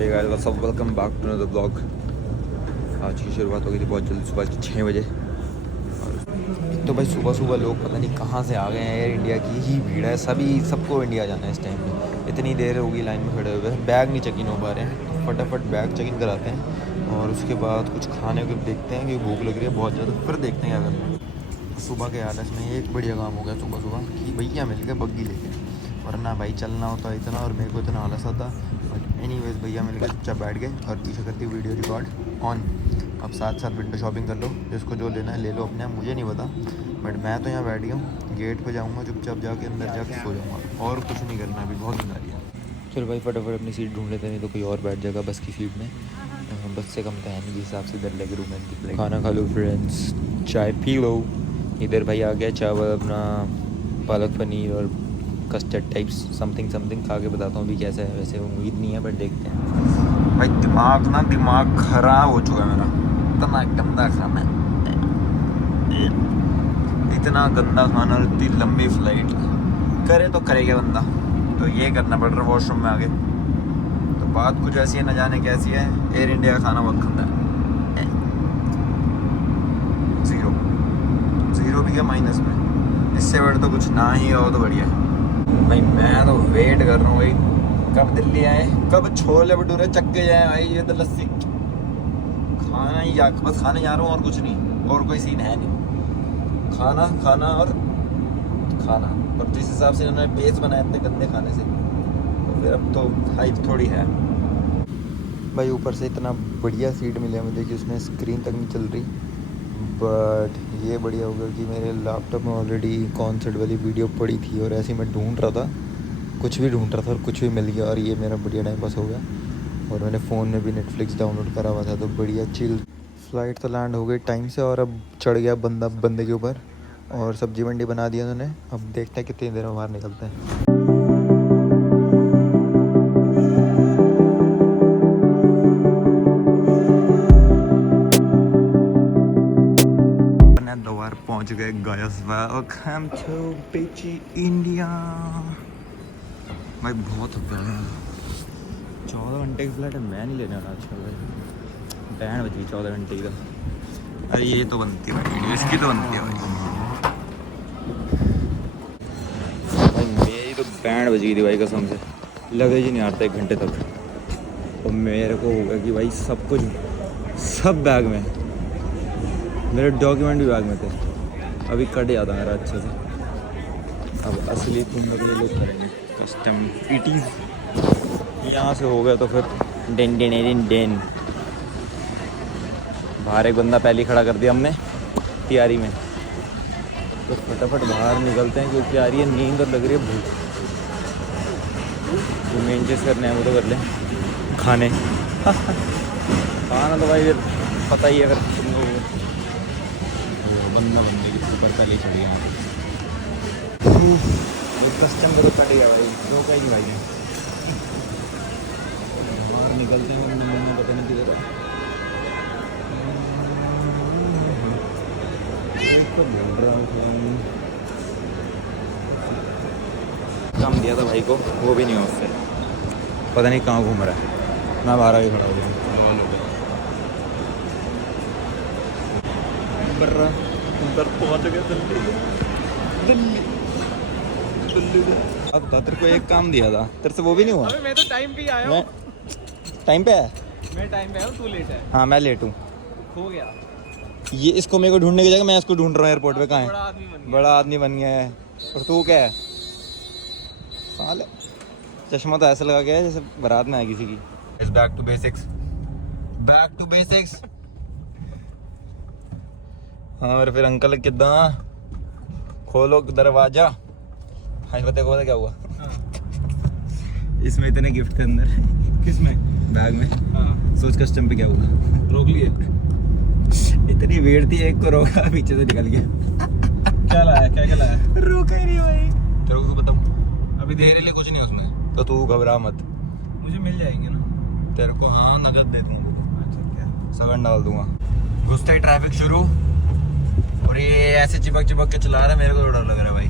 हे guys सब welcome back to another blog. आज की शुरुआत हो गई थी बहुत जल्दी सुबह के 6 बजे। और तो भाई सुबह सुबह लोग पता नहीं कहाँ से आ गए हैं। एयर इंडिया की ही भीड़ है, सबको इंडिया जाना है इस टाइम पे। इतनी देर होगी लाइन में खड़े हुए, बैग नहीं चेक इन हो पा रहे हैं। तो फटाफट बैग चेक इन कराते हैं और उसके बाद कुछ खाने को देखते हैं कि भूख लग रही है बहुत ज़्यादा, फिर देखते हैं क्या करना है। सुबह के आलस में एक बढ़िया काम हो गया सुबह सुबह कि भैया मिल गए बग्गी लेके, वरना भाई चलना होता इतना और मेरे को इतना आलस आता। बट एनीवेज भैया मिल गए, चुपचाप बैठ गए और पीछे करती वीडियो रिकॉर्ड ऑन। अब साथ साथ विंडो शॉपिंग कर लो, जिसको जो लेना है ले लो अपने आप, मुझे नहीं पता। बट मैं तो यहाँ बैठ गया हूँ, गेट पे जाऊँगा चुपचाप जाके अंदर जाके सो जाऊँगा और कुछ नहीं करना अभी, बहुत नींद आ रही है। चलो भाई फटाफट अपनी सीट ढूंढ लेते हैं, नहीं तो कोई और बैठ जाएगा बस की सीट में। बस से कम तो है नहीं, जिस हिसाब से इधर लेग रूम है। खाना खा लो फ्रेंड्स, चाय पी लो। इधर भाई आ गया चावल अपना, पालक पनीर और कस्टर्ड टाइप्स समथिंग खा के बताता हूँ अभी कैसा है। वैसे उम्मीद नहीं है बट देखते हैं। भाई दिमाग ख़राब हो चुका है मेरा, इतना गंदा खाना है, इतना गंदा खाना और इतनी लंबी फ्लाइट। करे तो करेगा बंदा, तो ये करना पड़ रहा है वॉशरूम में आगे। तो बात कुछ ऐसी है, न जाने कैसी है। एयर इंडिया का खाना बहुत गंदा है, ज़ीरो भी क्या माइनस में। इससे बड़े तो कुछ ना ही हो तो बढ़िया है। भाई मैं तो वेट कर रहा हूँ भाई, कब दिल्ली आए, कब छोले भटूरे चक्के जाए भाई। ये तो लस्सी खाना ही बस खाने जा रहा हूँ और कुछ नहीं, और कोई सीन है नहीं। खाना और जिस हिसाब से उन्होंने बेस बनाया इतने गंदे खाने से, तो फिर अब तो हाइप थोड़ी है भाई। ऊपर से इतना बढ़िया सीट मिला मुझे कि उसमें स्क्रीन तक नहीं चल रही। बट ये बढ़िया होगा कि मेरे लैपटॉप में ऑलरेडी कॉन्सर्ट वाली वीडियो पड़ी थी और ऐसे ही मैं ढूंढ रहा था, कुछ भी ढूंढ रहा था और कुछ भी मिल गया और ये मेरा बढ़िया टाइम पास हो गया। और मैंने फ़ोन में भी नेटफ्लिक्स डाउनलोड करा हुआ था, तो बढ़िया चिल। फ़्लाइट तो लैंड हो गई टाइम से और अब चढ़ गया बंदे के ऊपर और सब्जी मंडी बना दिया उन्होंने। अब देखते हैं कितनी देर में बाहर निकलते हैं। दोबारा पहुंच गए गायस, वेलकम टू बीची इंडिया। भाई बहुत थक गया, 14 घंटे की फ्लाइट है, मैं नहीं लेने वाला आजकल भाई। बैंड बजी 14 घंटे का। अरे ये तो बनती है भाई, इसकी तो बनती है भाई मेरी तो बैंड बज गई थी भाई कसम से। लगेज ही नहीं आता 1 घंटे तक। और मेरे को होगा कि भाई सब कुछ सब बैग में, मेरे डॉक्यूमेंट भी बैग में थे। अभी कट जाता मेरा अच्छे से। अब असली तुम लोग ये लोग करेंगे कस्टम पीटीज। यहाँ से हो गया तो फिर डेन बाहर एक बंदा पहले खड़ा कर दिया हमने तैयारी में। तो फटाफट बाहर निकलते हैं क्योंकि आ रही है नींद और लग रही है भूख। जो मेन चीज़ करने हैं वो तो कर लें, खाने खाना तो भाई फिर पता ही है। अगर तुम लोग बंदे के ऊपर पहले चढ़ गया कस्टम को तो कट गया भाई, रोका ही नहीं भाई। बाहर निकलते हैं पता नहीं किधर बोल रहा हूँ। काम दिया था भाई को, वो भी नहीं हो उससे, पता नहीं कहाँ घूम रहा है। मैं बाहर आगे खड़ा हो गया। अंदर पहुंच गया दिल्ली। अब तेरे को एक काम दिया था, तेरे से वो भी नहीं हुआ। मैं तो टाइम पे आया हूँ। टाइम पे है, मैं टाइम पे आया हूँ, तू लेट है। हाँ मैं लेट हूँ। हो गया ये इसको मेरे को ढूंढने की जगह मैं इसको ढूंढ रहा हूँ एयरपोर्ट पे। कहाँ है? बड़ा आदमी बन गया है। और तू क्या है साले, चश्मा तो ऐसा लगा गया है जैसे बारात में है किसी की। Back to basics. हाँ और फिर अंकल कितना खोलो दरवाजा। हाँ बता क्या हुआ। इसमें इतने गिफ्ट थे अंदर। किसमें? बैग में। हाँ। सोच कस्टम पे क्या हुआ, रोक लिए। इतनी भीड़ थी, एक को रोका पीछे से निकल गया। क्या लाया? रोका ही नहीं भाई। तेरे को बताऊँ अभी तेरे लिए कुछ नहीं उसमें, तो तू घबरा मत, मुझे मिल जाएंगे ना तेरे को। हाँ नगद दे दूँगा। अच्छा क्या? सगन डाल दूंगा। घुसते ही ट्रैफिक शुरू और ये ऐसे चिपक के चला रहा है, मेरे को तो डर लग रहा है भाई।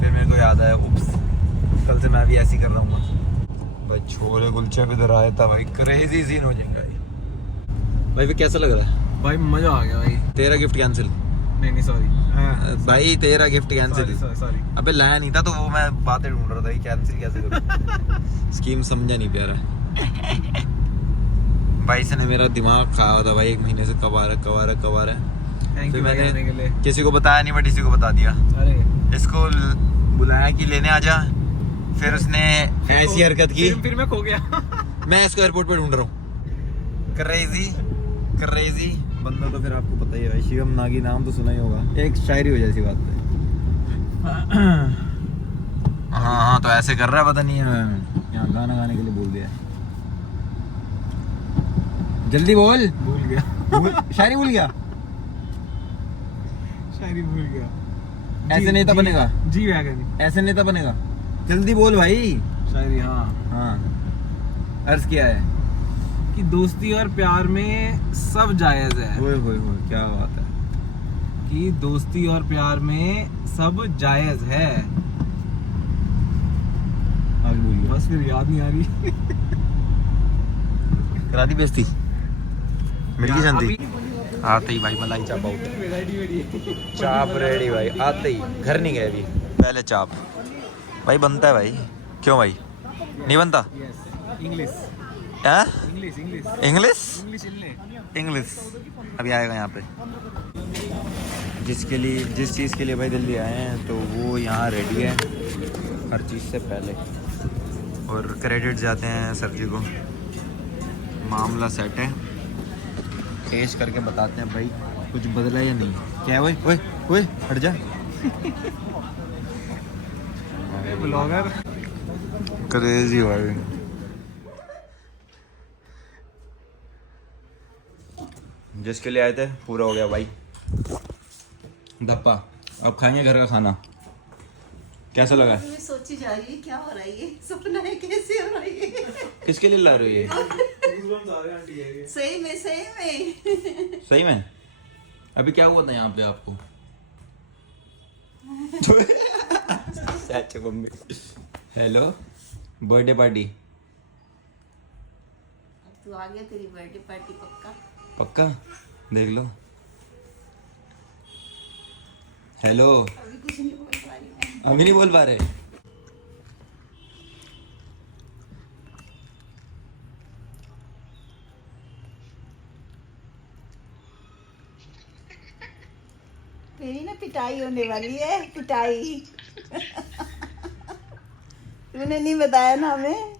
फिर मेरे को याद आया, उप्स कल से मैं भी ऐसे ही कर रहा हूँ। भाई छोले कुलचे भी इधर आया था भाई, क्रेजी सीन हो जाएगा भाई। भाई कैसा लग रहा है भाई मजा आ गया भाई। तेरा गिफ्ट कैंसिल? नहीं सॉरी भाई तेरा गिफ्ट कैंसिल। सॉरी। अबे लाया नहीं था तो वो मैं बातें ढूंढ रहा था कि कैंसिल कैसे करूं। स्कीम समझा नहीं प्यारा। भाई इसने मेरा दिमाग खाया हुआ था भाई, 1 महीने से कब आ रहा है। थैंक फिर यू मैंने आने के लिए। किसी को बताया नहीं, बट इसी को बता दिया। अरे इसको बुलाया कि लेने आ जा, फिर उसने ऐसी हरकत की, फिर मैं खो गया। मैं इसको एयरपोर्ट पे ढूंढ रहा हूँ। क्रेजी बंदा तो फिर आपको पता ही है भाई, शिवम नागी नाम तो सुना ही होगा, एक शायरी हो जैसी बात है। हाँ तो ऐसे कर रहा है, पता नहीं है यहाँ गाना गाने के लिए बोल दिया। जल्दी बोल। भूल गया। शायरी भूल गया। शायरी भूल गया। ऐसे नेता बनेगा। G wagon. ऐसे नेता बनेगा। जल्दी बोल भाई। शायरी हाँ अर्ज किया है कि दोस्ती और प्यार में सब जायज है। होए क्या बात है। कि दोस्ती और प्यार में सब जायज है। आगे बोलिए। बस फिर याद नहीं आ रही। करा दी बेइज्जती, मिल गई शांति। आते ही भाई मलाई चाप आउट। चाप रेडी भाई, आते ही घर नहीं गए अभी, पहले चाप भाई बनता है भाई। क्यों भाई नहीं बनता? इंग्लिश हैं? इंग्लिश इंग्लिश अभी आएगा यहाँ पे। जिस चीज़ के लिए भाई दिल्ली आए हैं तो वो यहाँ रेडी है हर चीज़ से पहले, और क्रेडिट जाते हैं सर जी को। मामला सेट है, टेस्ट करके बताते हैं भाई कुछ बदला या नहीं। क्या है? ओए हट जा। ब्लॉगर क्रेजी भाई। जिसके लिए आए थे पूरा हो गया भाई। धप्पा। अब खाएंगे घर का खाना। कैसा लगा? मैं सोची जा रही है क्या हो रहा है, ये सपना है, कैसे हो रहा है ये? किसके लिए ला रही हो ये? सही में सही में? अभी क्या हुआ था यहाँ पे आपको? Hello birthday party. तू आ गया, तेरी बर्थडे पार्टी पक्का। पक्का देख लो। हेलो अभी कुछ नहीं बोल पा रही मैं। अभी नहीं बोल पा रहे। तेरी ना पिटाई होने वाली है, पिटाई। तूने नहीं बताया ना हमें।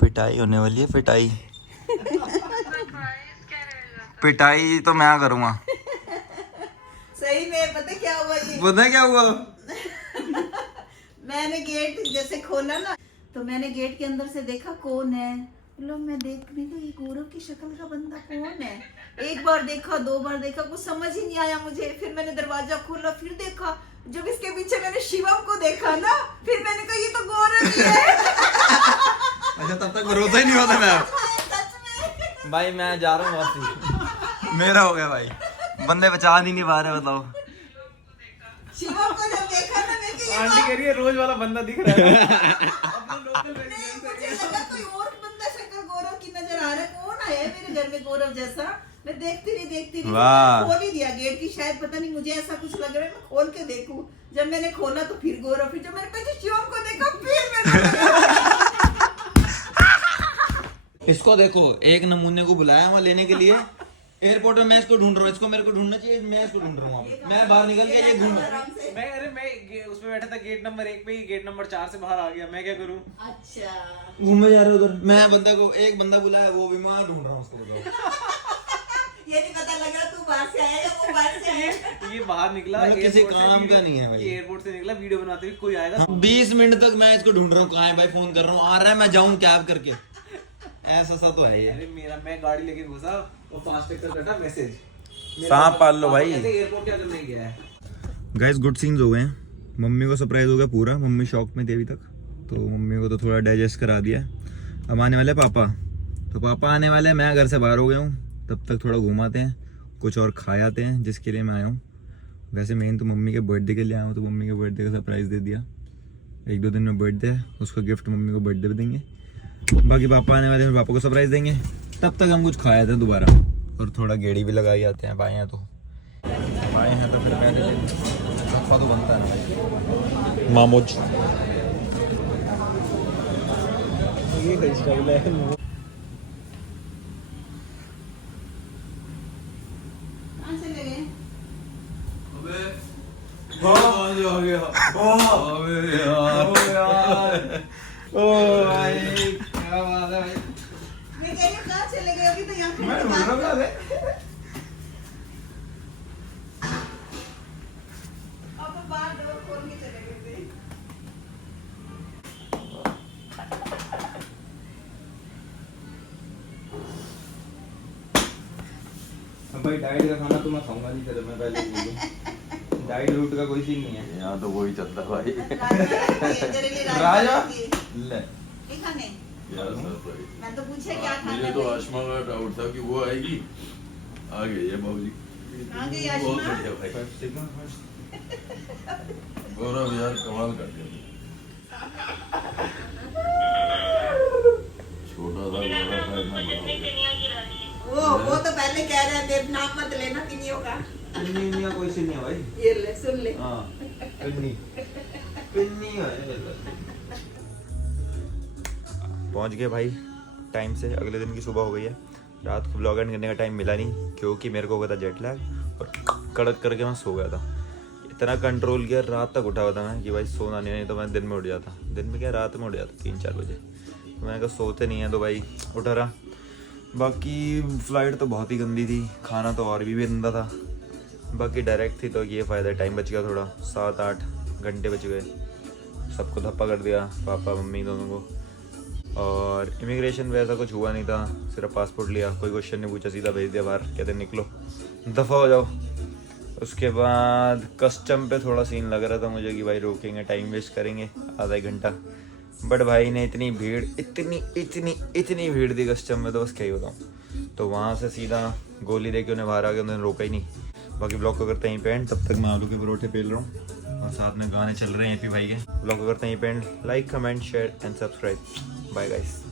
पिटाई होने वाली है, पिटाई। पिटाई तो मैं करूँगा। सही में पता क्या हुआ ये? पता क्या हुआ? मैंने गेट जैसे खोला ना, तो मैंने गेट के अंदर से देखा कौन है। लो मैं देखने गई, गौरव की शक्ल का बंदा कौन है। एक बार देखा, 2 बार देखा, कुछ समझ ही नहीं आया मुझे। फिर मैंने दरवाजा खोला, फिर देखा, जब इसके पीछे मैंने शिवम को देखा ना, फिर मैंने कहा ये तो गौरव ही है। अच्छा तब तक भरोसा ही नहीं होता मैं। सच में भाई मैं जा रहा हूँ वापसी। मेरा हो गया भाई, बंदे पहचान ही नहीं पा रहे। बताओ शिवम को जब देखा ना, मैं कि ये आंटी कह रही है रोज वाला बंदा दिख रहा है। अपने लोकल नहीं, मुझे लगा कोई और बंदा शक्ल गौरव की नजर आ रहा है। कौन आया है मेरे घर में गौरव जैसा? मैं देखती रही वाह। खोल ही दिया गेट की, शायद पता नहीं मुझे ऐसा कुछ लग रहा है मैं खोल के देखूं। जब मैंने खोला तो फिर गौरव, फिर जब मैंने पीछे शिवम को देखा फिर मैंने इसको देखो, एक नमूने को बुलाया वहाँ लेने के लिए एयरपोर्ट में। मैं इसको ढूंढ रहा हूँ, इसको मेरे को ढूंढना चाहिए, मैं इसको ढूंढ रहा हूँ वहाँ पे। मैं बाहर निकल गया, ये घूम। मैं उसमें बैठा था गेट नंबर 1 पे ही, गेट नंबर 4 से बाहर आ गया। मैं क्या करूं? अच्छा घूमे जा रहे उधर। मैं बंदा को, एक बंदा बुलाया, वो भी मैं ढूंढ रहा हूँ उसको। बताओ ये नहीं पता लग रहा तू बाहर से आया या वो बाहर से आया। ये बाहर निकला, मतलब किसी एयरपोर्ट से काम वीडियो- का नहीं है भाई। ये एयरपोर्ट से निकला, वीडियो बनाते हुए कोई आएगा। 20 मिनट तक मैं इसको ढूंढ रहा हूँ, कहाँ है भाई, फोन कर रहा हूँ, आ रहा है, मैं जाऊँ कैब करके। ऐसा सा तो है ये। अरे मैं गाड़ी लेके घुसा और फास्टैग कर कटा मैसेज। सांप पाल लो भाई। एयरपोर्ट क्या करने गया है? गाइस गुड सीन्स हो गए हैं। मम्मी को सरप्राइज हो गया पूरा। मम्मी शॉक में थी अभी तक, तो मम्मी को तो थोड़ा डाइजेस्ट करा दिया। अब आने वाले पापा, तो पापा आने वाले हैं, मैं घर से बाहर हो गया हूँ। तब तक थोड़ा घुमाते हैं, कुछ और खा आते हैं, जिसके लिए मैं आया हूँ। वैसे मेन तो मम्मी के बर्थडे के लिए आया हूँ, तो मम्मी के बर्थडे का सरप्राइज़ दे दिया। 1-2 दिन में बर्थडे है, उसका गिफ्ट मम्मी को बर्थडे पे देंगे। बाकी पापा आने वाले हैं, पापा को सरप्राइज देंगे, तब तक हम कुछ खाए थे दोबारा और थोड़ा गेड़ी भी लगाई जाते हैं। भाई हैं तो फिर पहले दिन रखा तो बनता है ना भाई, मामोज। ये कोई स्टाइल है। कहाँ चले गए? क्या बात है भाई। मैं कह रही हूँ कहाँ चले गए? अभी तो यहाँ पे मैं ढूंढ रहा था। आप तो बाहर डोर खोल के चले गए थे। भाई डाइट का खाना तो मैं खाऊंगा नहीं तेरे, मैं पहले बोल दूं। डाइट रूट का कोई सीन नहीं है यहाँ, तो वही चलता है भाई। राजा ले ये खाने? क्या सरप्राइज। मैं तो पूछा क्या खाना मुझे है? तो आशमा का डाउट था कि वो आएगी, आ गई है बाबूजी। आ गई बहुत आशमा? बढ़िया भाई, गौरव यार कमाल कर दिया। छोटा था बड़ा था, इतना बड़ा हो गया। वो तो पहले कह रहे थे नाम मत लेना किनियों का। पिन्नी का कोई सीन नहीं है भाई। ये ले सुन ले। हाँ पिन्नी है। पहुंच गए भाई टाइम से, अगले दिन की सुबह हो गई है। रात को व्लॉग एंड करने का टाइम मिला नहीं क्योंकि मेरे को हो गया था जेट लैग और कड़क करके मैं सो गया था। इतना कंट्रोल किया, रात तक उठा हुआ था मैं कि भाई सोना नहीं तो मैं दिन में उठ जाता। दिन में क्या, रात में उठ जाता 3-4 बजे। तो मैंने कहा सोते नहीं है तो भाई उठा रहा। बाकी फ़्लाइट तो बहुत ही गंदी थी, खाना तो और भी गंदा था। बाकी डायरेक्ट थी तो ये फ़ायदा, टाइम बच गया थोड़ा, 7-8 घंटे बच गए। सबको धप्पा कर दिया, पापा मम्मी दोनों को। और इमिग्रेशन में ऐसा कुछ हुआ नहीं था, सिर्फ पासपोर्ट लिया, कोई क्वेश्चन नहीं पूछा, सीधा भेज दिया बाहर, कहते निकलो दफ़ा हो जाओ। उसके बाद कस्टम पे थोड़ा सीन लग रहा था मुझे कि भाई रोकेंगे, टाइम वेस्ट करेंगे आधा एक घंटा। बट भाई ने इतनी भीड़, इतनी भीड़ दी कस्टम में, तो बस क्या ही बताऊँ। तो वहाँ से सीधा गोली दे के उन्हें बाहर आ गया, उन्होंने रोका ही नहीं। बाकी ब्लॉग को करते हैं यहीं पे एंड। तब तक मैं आलू के परोठे पेल रहा हूँ और साथ में गाने चल रहे हैं एपी भाई के। ब्लॉग को करते हैं यहीं पे end. Like comment share and subscribe. Bye guys.